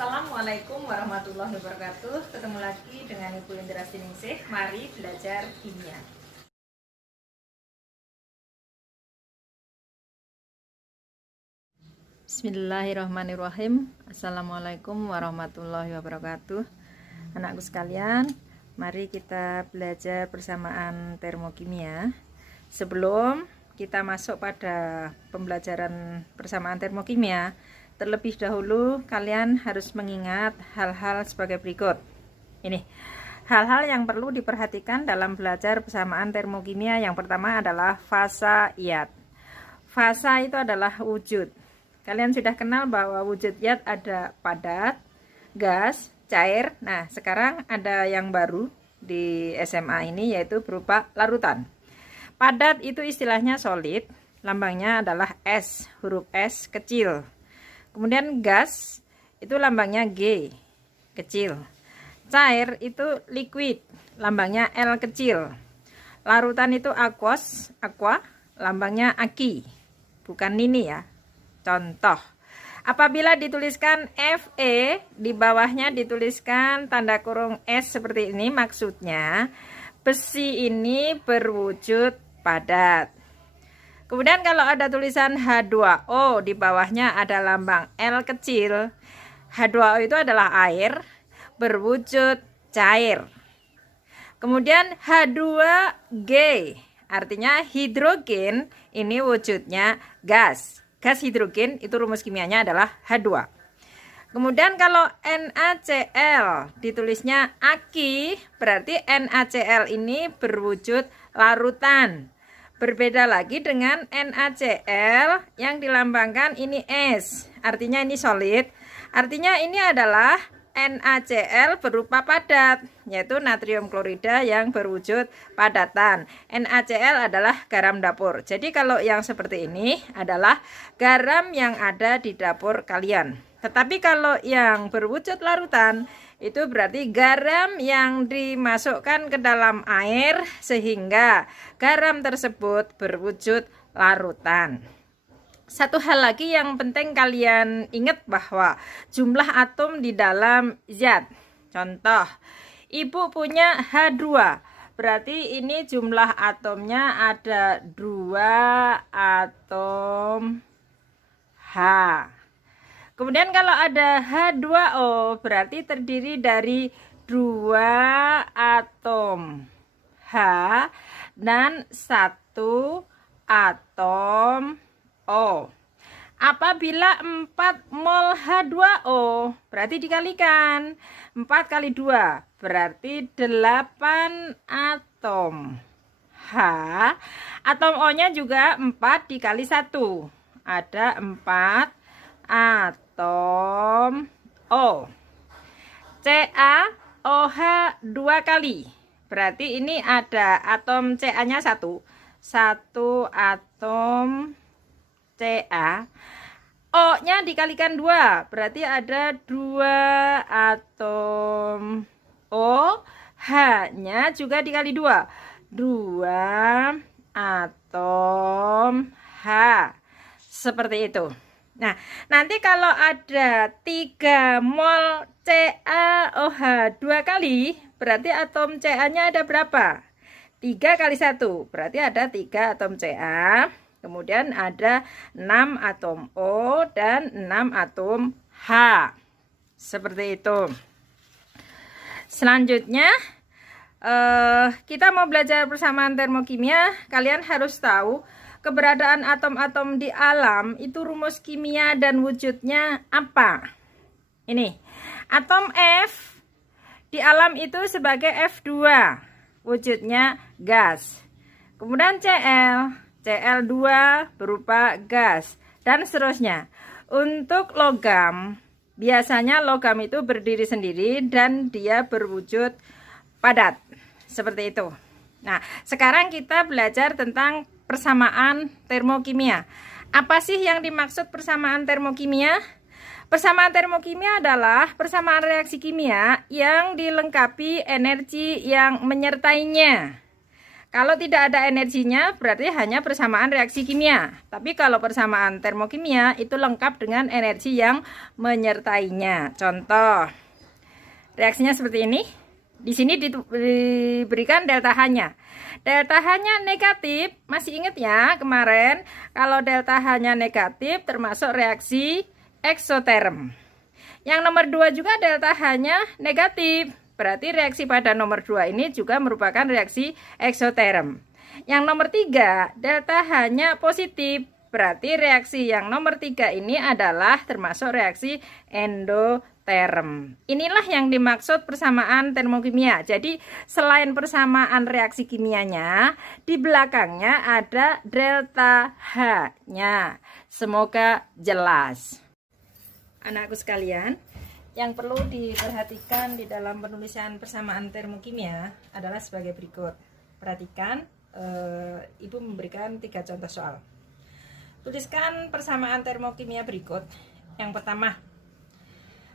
Assalamualaikum warahmatullahi wabarakatuh. Ketemu lagi dengan Ibu Indra Siningsih. Mari belajar kimia. Bismillahirrahmanirrahim. Assalamualaikum warahmatullahi wabarakatuh. Anakku sekalian, mari kita belajar persamaan termokimia. Sebelum kita masuk pada pembelajaran persamaan termokimia, terlebih dahulu kalian harus mengingat hal-hal sebagai berikut. Ini hal-hal yang perlu diperhatikan dalam belajar persamaan termokimia. Yang pertama adalah fasa iyat. Fasa itu adalah wujud. Kalian sudah kenal bahwa wujud iyat ada padat, gas, cair. Nah, sekarang ada yang baru di SMA ini, yaitu berupa larutan. Padat itu istilahnya solid, lambangnya adalah S, huruf S kecil. Kemudian gas itu lambangnya G kecil. Cair itu liquid, lambangnya L kecil. Larutan itu aquos, aqua, lambangnya Aki, bukan Nini ya. Contoh, apabila dituliskan Fe, di bawahnya dituliskan tanda kurung S seperti ini, maksudnya besi ini berwujud padat. Kemudian kalau ada tulisan H2O, di bawahnya ada lambang L kecil. H2O itu adalah air berwujud cair. Kemudian H2G artinya hidrogen, ini wujudnya gas. Gas hidrogen itu rumus kimianya adalah H2. Kemudian kalau NaCl ditulisnya Aki, berarti NaCl ini berwujud larutan. Berbeda lagi dengan NaCl yang dilambangkan ini S, artinya ini solid. Artinya ini adalah NaCl berupa padat, yaitu natrium klorida yang berwujud padatan. NaCl adalah garam dapur. Jadi kalau yang seperti ini adalah garam yang ada di dapur kalian. Tetapi kalau yang berwujud larutan, itu berarti garam yang dimasukkan ke dalam air sehingga garam tersebut berwujud larutan. Satu hal lagi yang penting kalian ingat bahwa jumlah atom di dalam zat. Contoh, ibu punya H2, berarti ini jumlah atomnya ada 2 atom H. Kemudian kalau ada H2O berarti terdiri dari 2 atom H dan 1 atom O. Apabila 4 mol H2O berarti dikalikan 4 kali 2 berarti 8 atom H. Atom O-nya juga 4 dikali 1. Ada 4 atom O. CaOH 2 kali. Berarti ini ada atom Ca-nya 1. 1 atom Ca. O-nya dikalikan 2. Berarti ada 2 atom O. H-nya juga dikali 2. 2 atom H. Seperti itu. Nah, nanti kalau ada 3 mol CaOH 2 kali, berarti atom Ca-nya ada berapa? 3 kali 1, berarti ada 3 atom Ca. Kemudian ada 6 atom O dan 6 atom H. Seperti itu. Selanjutnya, kita mau belajar persamaan termokimia. Kalian harus tahu keberadaan atom-atom di alam itu rumus kimia dan wujudnya apa. Ini atom F di alam itu sebagai F2, wujudnya gas. Kemudian Cl2 berupa gas, dan seterusnya. Untuk logam, biasanya logam itu berdiri sendiri dan dia berwujud padat seperti itu. Nah, sekarang kita belajar tentang persamaan termokimia. Apa sih yang dimaksud persamaan termokimia? Persamaan termokimia adalah persamaan reaksi kimia yang dilengkapi energi yang menyertainya. Kalau tidak ada energinya berarti hanya persamaan reaksi kimia. Tapi kalau persamaan termokimia itu lengkap dengan energi yang menyertainya. Contoh, reaksinya seperti ini. Di sini diberikan delta H-nya. Delta H-nya negatif. Masih ingat ya kemarin kalau delta H-nya negatif termasuk reaksi eksoterm. Yang nomor 2 juga delta H-nya negatif. Berarti reaksi pada nomor 2 ini juga merupakan reaksi eksoterm. Yang nomor 3, delta H-nya positif. Berarti reaksi yang nomor 3 ini adalah termasuk reaksi endoterm. Inilah yang dimaksud persamaan termokimia. Jadi selain persamaan reaksi kimianya, di belakangnya ada delta H-nya. Semoga jelas. Anakku sekalian, yang perlu diperhatikan di dalam penulisan persamaan termokimia adalah sebagai berikut. Perhatikan, Ibu memberikan 3 contoh soal. Tuliskan persamaan termokimia berikut. Yang pertama,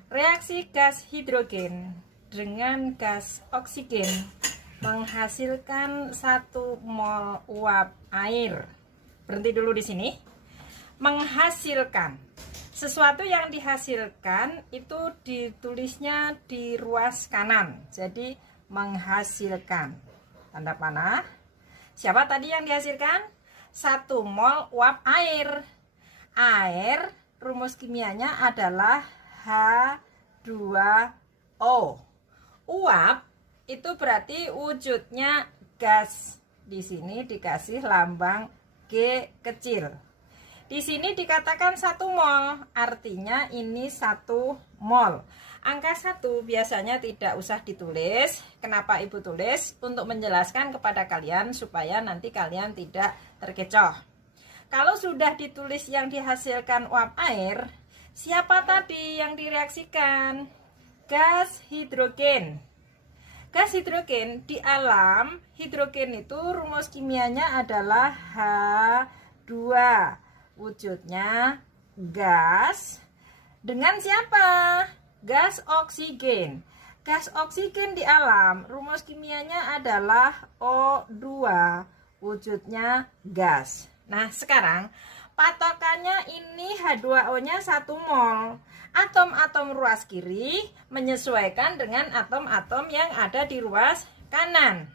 reaksi gas hidrogen dengan gas oksigen menghasilkan 1 mol uap air. Berhenti dulu di sini. Menghasilkan. Sesuatu yang dihasilkan itu ditulisnya di ruas kanan. Jadi menghasilkan. Tanda panah. Siapa tadi yang dihasilkan? 1 mol uap air. Air rumus kimianya adalah H2O. Uap itu berarti wujudnya gas. Di sini dikasih lambang G kecil. Di sini dikatakan 1 mol, artinya ini 1 mol. Angka 1 biasanya tidak usah ditulis. Kenapa Ibu tulis? Untuk menjelaskan kepada kalian supaya nanti kalian tidak terkecoh. Kalau sudah ditulis yang dihasilkan uap air, siapa tadi yang direaksikan? Gas hidrogen. Gas hidrogen di alam hidrogen itu rumus kimianya adalah H2. Wujudnya gas dengan siapa? Gas oksigen. Gas oksigen di alam rumus kimianya adalah O2. Wujudnya gas. Nah, sekarang patokannya ini H2O-nya 1 mol. Atom-atom ruas kiri menyesuaikan dengan atom-atom yang ada di ruas kanan.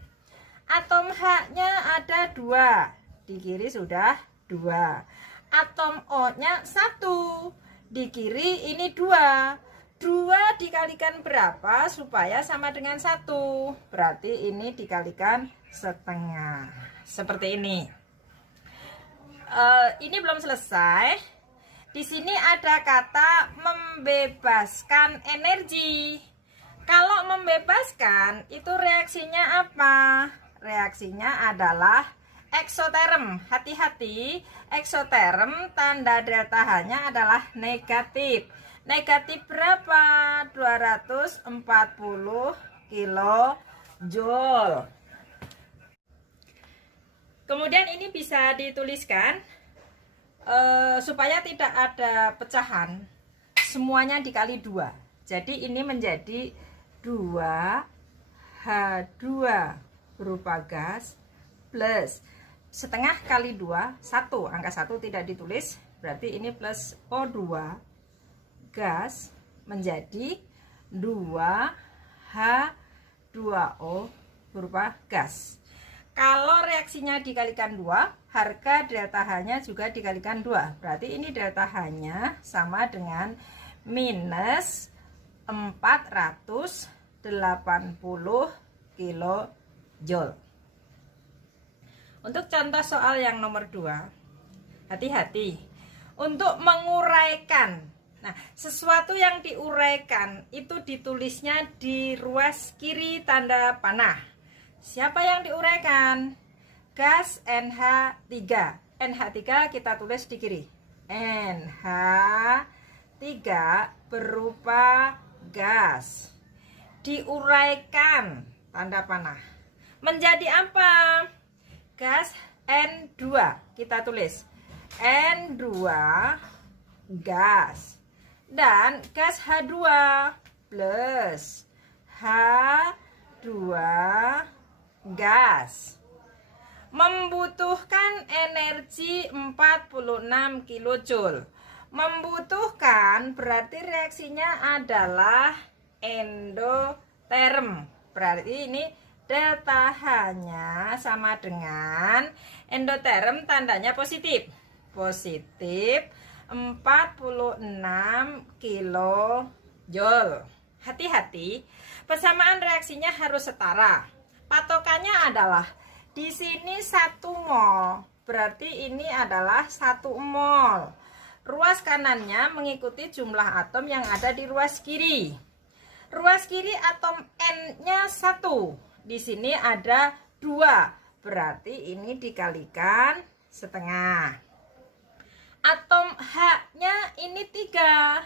Atom H-nya ada 2. Di kiri sudah 2. Atom O-nya 1. Di kiri ini 2. 2 dikalikan berapa supaya sama dengan 1? Berarti ini dikalikan setengah. Seperti ini. Ini belum selesai. Di sini ada kata membebaskan energi. Kalau membebaskan itu reaksinya apa? Reaksinya adalah eksoterm. Hati-hati, eksoterm tanda delta H-nya adalah negatif. Negatif berapa? 240 kilojoule. Kemudian ini bisa dituliskan supaya tidak ada pecahan. Semuanya dikali 2. Jadi ini menjadi 2H2 berupa gas plus setengah kali 2, 1. Angka 1 tidak ditulis, berarti ini plus O2 gas menjadi 2H2O berupa gas. Kalau reaksinya dikalikan 2, harga delta H-nya juga dikalikan 2. Berarti ini delta H-nya sama dengan minus 480 kilojoule. Untuk contoh soal yang nomor 2, hati-hati untuk menguraikan. Nah, sesuatu yang diuraikan itu ditulisnya di ruas kiri tanda panah. Siapa yang diuraikan? Gas NH3. NH3 kita tulis di kiri. NH3 berupa gas. Diuraikan tanda panah. Menjadi apa? Gas N2. Kita tulis N2 gas. Dan gas H2 plus H2 gas. membutuhkan energi 46 kilojoule. Membutuhkan berarti reaksinya adalah endoterm. Berarti ini delta H-nya sama dengan endoterm, tandanya positif. Positif 46 kilojoule. Hati-hati, persamaan reaksinya harus setara. Patokannya adalah di sini 1 mol. Berarti ini adalah 1 mol. Ruas kanannya mengikuti jumlah atom yang ada di ruas kiri. Ruas kiri atom N-nya 1. Di sini ada 2. Berarti ini dikalikan setengah. Atom H-nya ini 3.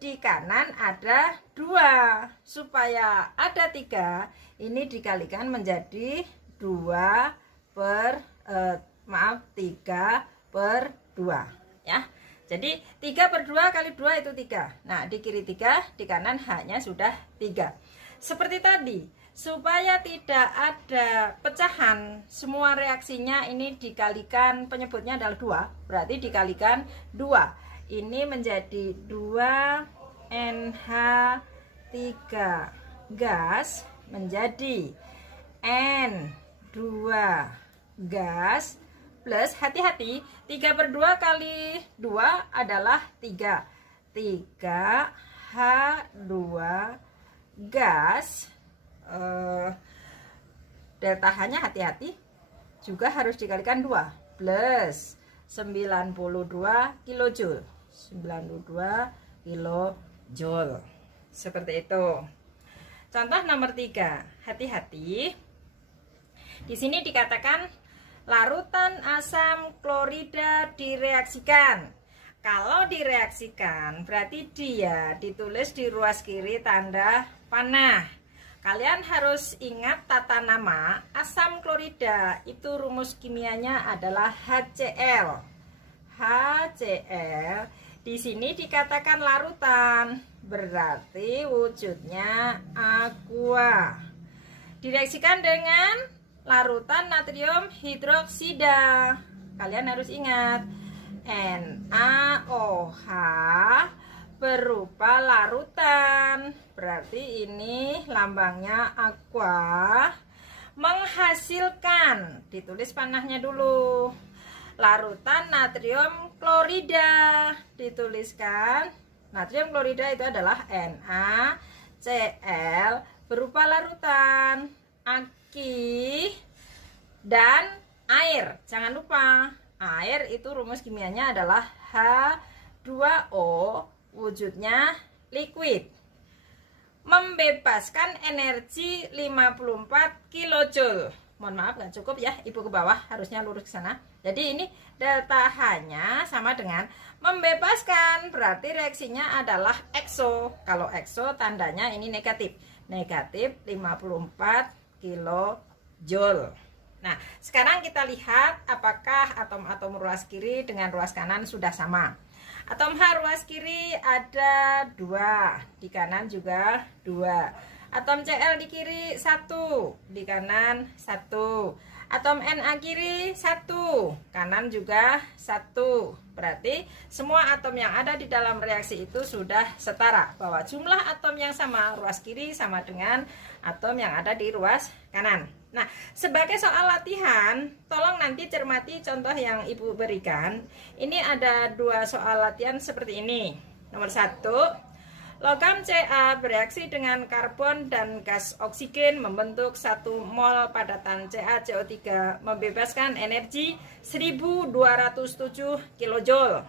Di kanan ada 2. Supaya ada 3, ini dikalikan menjadi 3 per 2 ya. Jadi 3/2 kali 2 itu 3. Nah, di kiri 3, di kanan H-nya sudah 3. Seperti tadi, supaya tidak ada pecahan, semua reaksinya ini dikalikan, penyebutnya adalah 2, berarti dikalikan 2. Ini menjadi 2NH3 gas menjadi N2 gas plus, hati-hati, 3/2 kali 2 adalah 3. 3H2 gas, delta H-nya hati-hati juga harus dikalikan 2 plus 92 kilojoule. 92 kilojoule. Seperti itu. Contoh nomor 3. Hati-hati. Di sini dikatakan larutan asam klorida direaksikan. Kalau direaksikan berarti dia ditulis di ruas kiri tanda panah. Kalian harus ingat tata nama asam klorida, itu rumus kimianya adalah HCl. HCl di sini dikatakan larutan, berarti wujudnya aqua. Direaksikan dengan larutan natrium hidroksida. Kalian harus ingat, NaOH berupa larutan, berarti ini lambangnya aqua. Menghasilkan, ditulis panahnya dulu, larutan natrium klorida. Dituliskan natrium klorida itu adalah NaCl berupa larutan, aki dan air. Jangan lupa, air itu rumus kimianya adalah H2O, wujudnya liquid. Membebaskan energi 54 kilojoule. Mohon maaf nggak cukup ya, ibu ke bawah, harusnya lurus ke sana. Jadi ini delta H-nya sama dengan membebaskan, berarti reaksinya adalah exo. Kalau exo tandanya ini negatif. Negatif 54 kilojoule. Nah, sekarang kita lihat apakah atom-atom ruas kiri dengan ruas kanan sudah sama. Atom H ruas kiri ada 2, di kanan juga 2. Atom Cl di kiri 1, di kanan 1. Atom Na kiri 1, kanan juga 1. Berarti semua atom yang ada di dalam reaksi itu sudah setara, bahwa jumlah atom yang sama ruas kiri sama dengan atom yang ada di ruas kanan. Nah, sebagai soal latihan, tolong nanti cermati contoh yang ibu berikan. Ini ada 2 soal latihan seperti ini. Nomor 1, logam Ca bereaksi dengan karbon dan gas oksigen membentuk 1 mol padatan CaCO3, membebaskan energi 1207 kilojoule.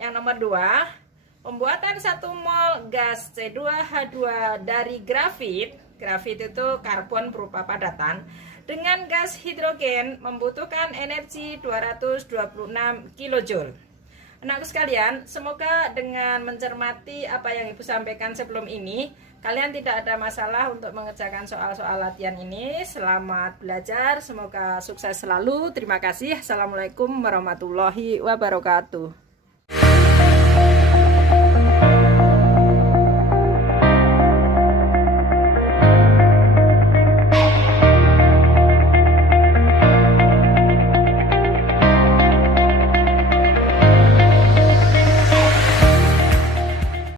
Yang nomor 2, pembuatan 1 mol gas C2H2 dari grafit. Grafit itu karbon berupa padatan dengan gas hidrogen membutuhkan energi 226 kilojoule. Anakku sekalian, semoga dengan mencermati apa yang ibu sampaikan sebelum ini, kalian tidak ada masalah untuk mengerjakan soal-soal latihan ini. Selamat belajar, semoga sukses selalu. Terima kasih. Assalamualaikum warahmatullahi wabarakatuh.